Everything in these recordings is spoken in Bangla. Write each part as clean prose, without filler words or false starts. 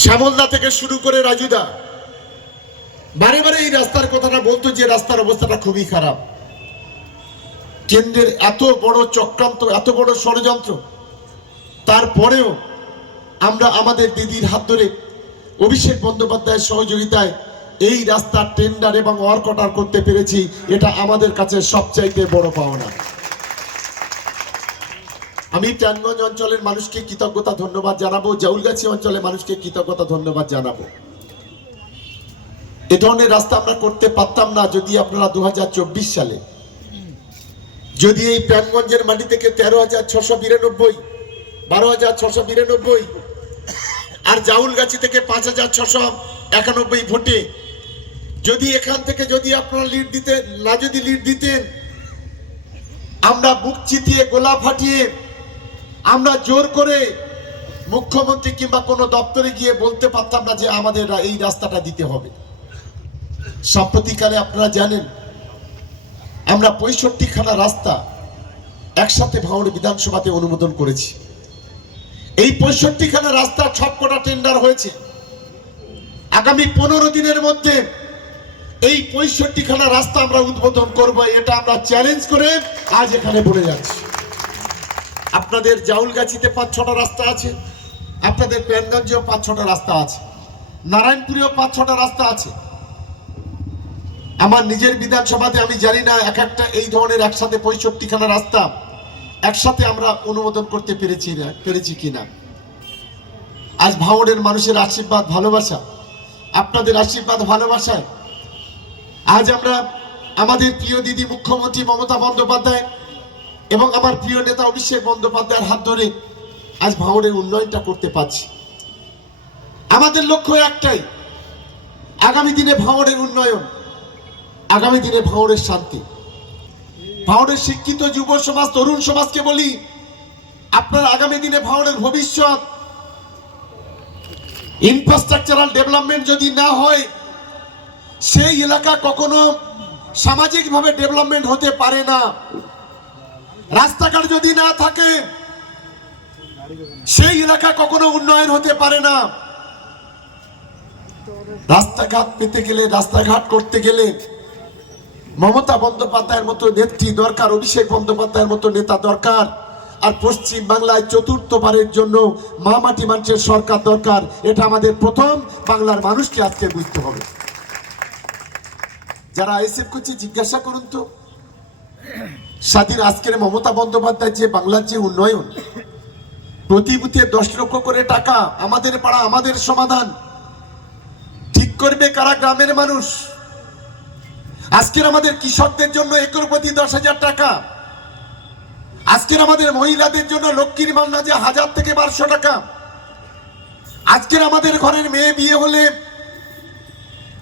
শ্যামলদা থেকে শুরু করে রাজুদা বারে বারে এই রাস্তার কথাটা বলতো যে রাস্তার অবস্থাটা খুবই খারাপ। কেন্দ্রের এত বড় চক্রান্ত, এত বড় ষড়যন্ত্র, তারপরেও আমরা আমাদের দিদির হাত ধরে অভিষেক বন্দ্যোপাধ্যায়ের সহযোগিতায় এই রাস্তার টেন্ডার এবং ওয়ার্কআউট করতে পেরেছি। এটা আমাদের কাছে সবচাইতে বড় পাওনা। আমি টানগঞ্জ অঞ্চলের মানুষকে কৃতজ্ঞতা ধন্যবাদ জানাবো, জাউলগাছি অঞ্চলের মানুষকে কৃতজ্ঞতা ধন্যবাদ জানাবো। এ ধরনের রাস্তা আমরা করতে পারতাম না যদি আপনারা 2024 সালে যদি এই প্রাণগঞ্জের মাটি থেকে 13,692, 12,692 আর জাউলগাছি থেকে 5,691 ভোটে যদি এখান থেকে যদি আপনারা লিড দিতেন না, যদি লিড দিতেন, আমরা বুক চিতিয়ে গোলা ফাটিয়ে আমরা জোর করে মুখ্যমন্ত্রী কিংবা কোনো দপ্তরে গিয়ে বলতে পারতাম না যে আমাদের এই রাস্তাটা দিতে হবে। সাম্প্রতিককালে আপনারা জানেন আমরা 65খানা রাস্তা একসাথে ভাঙড় বিধানসভাতে অনুমোদন করেছি। এই 65খানা রাস্তা সবকটা টেন্ডার হয়েছে। আগামী 15 দিনের মধ্যে এই 65খানা রাস্তা আমরা উদ্বোধন করব, এটা আমরা চ্যালেঞ্জ করে আজ এখানে বলে যাচ্ছি। আপনাদের জাউলগাছিতে 5-6টা রাস্তা আছে, আপনাদের প্রাণগঞ্জেও 5-6টা রাস্তা আছে, নারায়ণপুরেও 5-6টা রাস্তা আছে। আমার নিজের বিধানসভাতে আমি জানি না এক একটা এই ধরনের একসাথে 65খানা রাস্তা একসাথে আমরা অনুমোদন করতে পেরেছি কিনা। আজ ভাঙড়ের মানুষের আশীর্বাদ ভালোবাসা, আপনাদের আশীর্বাদ ভালোবাসায় আজ আমরা আমাদের প্রিয় দিদি মুখ্যমন্ত্রী মমতা বন্দ্যোপাধ্যায় এবং আমার প্রিয় নেতা অভিষেক বন্দ্যোপাধ্যায়ের হাত ধরে আজ ভাঙড়ের উন্নয়নটা করতে পারছি। আমাদের লক্ষ্য একটাই, আগামী দিনে ভাঙড়ের উন্নয়ন, আগামী দিনে ভাঙড়ের শান্তি। ভাঙড়ের শিক্ষিত যুব সমাজ, তরুণ সমাজকে বলি, আপনার আগামী দিনে ভাঙড়ের ভবিষ্যৎ ইনফ্রাস্ট্রাকচারাল ডেভেলপমেন্ট যদি না হয়, সেই এলাকা কখনো সামাজিকভাবে ডেভেলপমেন্ট হতে পারে না। রাস্তাঘাট যদি না থাকে, সেই এলাকা কখনো উন্নয়ন হতে পারে না। রাস্তাঘাট পেতে গেলে, রাস্তাঘাট করতে গেলে মমতা বন্দ্যোপাধ্যায়ের মতো নেত্রী দরকার, অভিষেক বন্দ্যোপাধ্যায়ের মতো নেতা দরকার। আর পশ্চিম বাংলায় চতুর্থবারের জন্য মা মাটি মানুষের সরকার দরকার। এটা আমাদের প্রথম বাংলার মানুষকে আজকে বুঝতে হবে। যারা আইএসএফ করছে জিজ্ঞাসা করুন তো, স্বাধীন আজকের মমতা বন্দ্যোপাধ্যায় যে বাংলার যে উন্নয়ন, প্রতি বুথে 10 লক্ষ করে টাকা, আমাদের পাড়া আমাদের সমাধান, ঠিক করবে কারা? গ্রামের মানুষ। আজকের আমাদের কৃষকদের জন্য একর প্রতি 10,000 টাকা, আজকের আমাদের মহিলাদের জন্য লক্ষ্মীর ভান্ডারে 1000 থেকে 1200 টাকা, আজকের আমাদের ঘরের মেয়ে বিয়ে হলে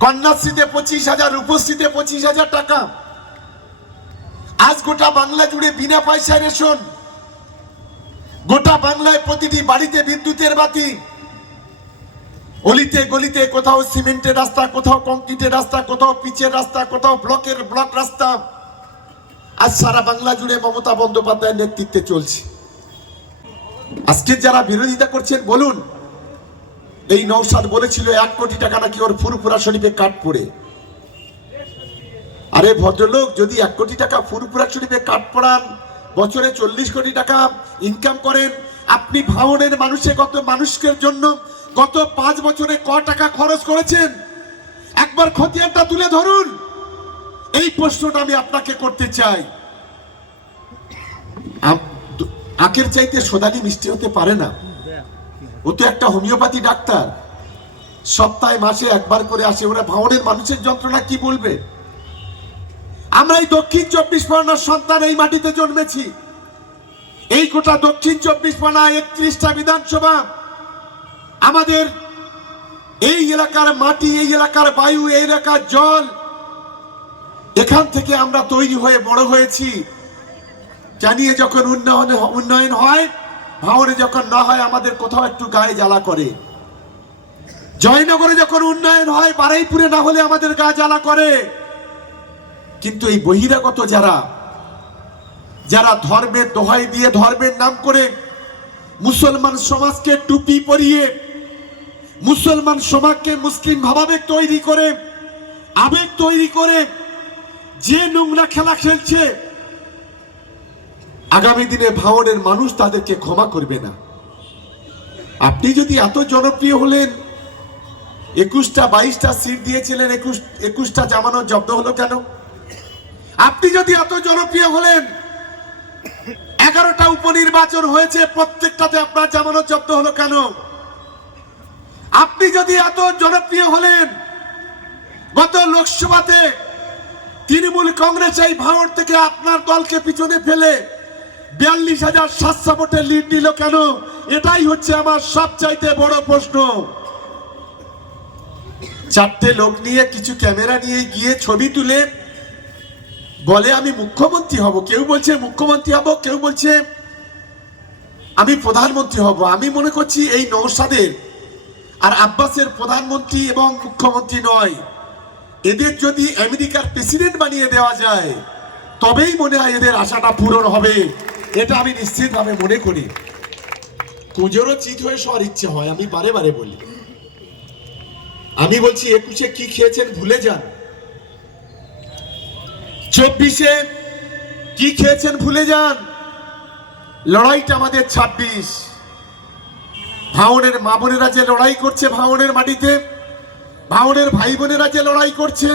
কন্যাশ্রীতে 25,000, রূপশ্রীতে 25,000 টাকা। আজ গোটা বাংলা জুড়ে বিনা পয়সায় রেশন, গোটা বাংলায় প্রতিটি বাড়িতে বিদ্যুতের বাতি, অলিতে গলিতে কোথাও সিমেন্টের রাস্তা, কোথাও কংক্রিটের রাস্তা, কোথাও পিচের রাস্তা, কোথাও ব্লক রাস্তা। আজ সারা বাংলা জুড়ে মমতা বন্দ্যোপাধ্যায়ের নেতৃত্বে চলছে। আজকে যারা বিরোধিতা করছেন বলুন, এই নওশাদ বলেছিল 1 কোটি টাকা নাকি ওর ফুরফুরা শরীফে কাট পড়ে। আরে ভদ্রলোক, যদি 1 কোটি টাকা ফুরফুরা শরীফে কাট পড়ান, বছরে 40 কোটি টাকা ইনকাম করেন, আপনি ভাঙড়ের মানুষের জন্য গত 5 বছরে ক টাকা খরচ করেছেন? একবার খতিয়ানটা তুলে ধরুন। এই প্রশ্নটা আমি আপনাকে করতে চাই। আখের চাইতে সোদানি মিষ্টি হতে পারে না। ও তো একটা হোমিওপ্যাথি ডাক্তার, সপ্তাহে মাসে একবার করে আসে। ওরা ভাঙড়ের মানুষের যন্ত্রণা কি বলবে? আমরা এই দক্ষিণ 24 পরগনার সন্তান, এই মাটিতে জন্মেছি। এই গোটা দক্ষিণ 24 পরগনা 31টা বিধানসভা, আমাদের এই এলাকার মাটি, এই এলাকার বায়ু, এই এলাকার জল, এখান থেকে আমরা তৈরি হয়ে বড় হয়েছি। জানিয়ে যখন উন্নয়ন হয়, ভাঙড়ে যখন না হয়, আমাদের কোথাও একটু গায়ে জ্বালা করে। জয়নগরে যখন উন্নয়ন হয়, বারুইপুরে না হলে আমাদের গায়ে জ্বালা করে। কিন্তু এই বহিরাগত যারা ধর্মের দোহাই দিয়ে, ধর্মের নাম করে মুসলমান সমাজকে টুপি পরিয়ে মুসলমান সমাজকে মুসলিম ভাবাবেগ তৈরি করে, আবেগ তৈরি করে যে নোংরা খেলা খেলছে, আগামী দিনে ভাঙড়ের মানুষ তাদেরকে ক্ষমা করবে না। আপনি যদি এত জনপ্রিয় হলেন, 21টা 22টা সিট দিয়েছিলেন, 21টা জামানত জব্দ হলো কেন? আপনি যদি এত জনপ্রিয় হলেন, 11টা উপনির্বাচন হয়েছে, প্রত্যেকটাতে আপনার জামানত জব্দ হলো কেন? আপনি যদি এত জনপ্রিয় হলেন, গত লোকসভাতে তৃণমূল কংগ্রেস এই ভাঙড় থেকে আপনার দলকে পিছনে ফেলে 42,700 ভোটে লিড নিল কেন? এটাই হচ্ছে আমার সবচাইতে বড় প্রশ্ন। 4টে লোক নিয়ে, কিছু ক্যামেরা নিয়ে গিয়ে ছবি তুলে বলে আমি মুখ্যমন্ত্রী হব। কেউ বলছে মুখ্যমন্ত্রী হব, কেউ বলছে আমি প্রধানমন্ত্রী হব। আমি মনে করছি এই নওশাদের আর আব্বাসের প্রধানমন্ত্রী এবং মুখ্যমন্ত্রী নয়, এদের যদি আমেরিকার প্রেসিডেন্ট বানিয়ে দেওয়া যায় তবেই মনে হয় এদের আশাটা পূরণ হবে। এটা আমি নিশ্চিতভাবে মনে করি। কুজোরও চিত হয়ে সবার ইচ্ছে হয়, আমি বারে বারে বলি। আমি বলছি 21-এ কি খেয়েছেন ভুলে যান, 24-এ কি খেয়েছেন ভুলে যান। লড়াইটা আমাদের 26। ভাঙড়ের মা বোনেরা যে লড়াই করছে ভাঙড়ের মাটিতে, ভাঙড়ের ভাই বোনেরা যে লড়াই করছে,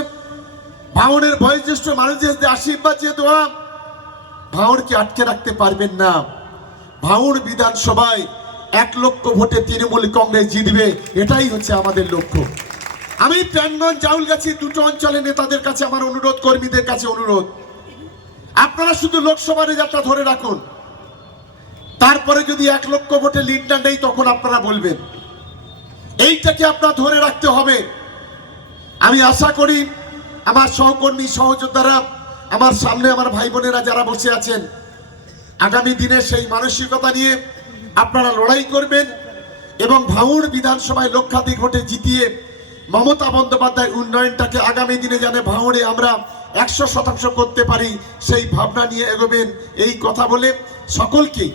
ভাঙড়ের বয়োজ্যেষ্ঠ মানুষদের যে আশীর্বাদ, যে দোয়া, ভাঙড়কে আটকে রাখতে পারবেন না। ভাঙড় বিধানসভায় 1 লক্ষ ভোটে তৃণমূল কংগ্রেস জিতবে, এটাই হচ্ছে আমাদের লক্ষ্য। আমি প্রাণগঞ্জ, জাউলগাছি দুটো অঞ্চলের নেতাদের কাছে আমার অনুরোধ, কর্মীদের কাছে অনুরোধ, আপনারা শুধু লোকসভার রেজাল্টটা ধরে রাখুন। তারপরে যদি 1 লক্ষ ভোটে লিড না নেই তখন আপনারা বলবেন। এইটাকে আপনারা ধরে রাখতে হবে। আমি আশা করি আমার সহকর্মী সহযোদ্ধারা, আমার সামনে আমার ভাই বোনেরা যারা বসে আছেন, আগামী দিনে সেই মানসিকতা নিয়ে আপনারা লড়াই করবেন এবং ভাঙড় বিধানসভায় লক্ষাধিক ভোটে জিতিয়ে মমতা বন্দ্যোপাধ্যায় উন্নয়নটাকে আগামী দিনে জানে ভাঙড়ে আমরা 100% করতে পারি, সেই ভাবনা নিয়ে এগোবেন। এই কথা বলে সকলকে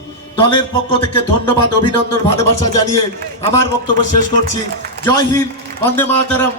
দলের পক্ষ থেকে ধন্যবাদ, অভিনন্দন, ভালোবাসা জানিয়ে আমার বক্তব্য শেষ করছি। জয় হিন্দ, বন্দে মাতরম।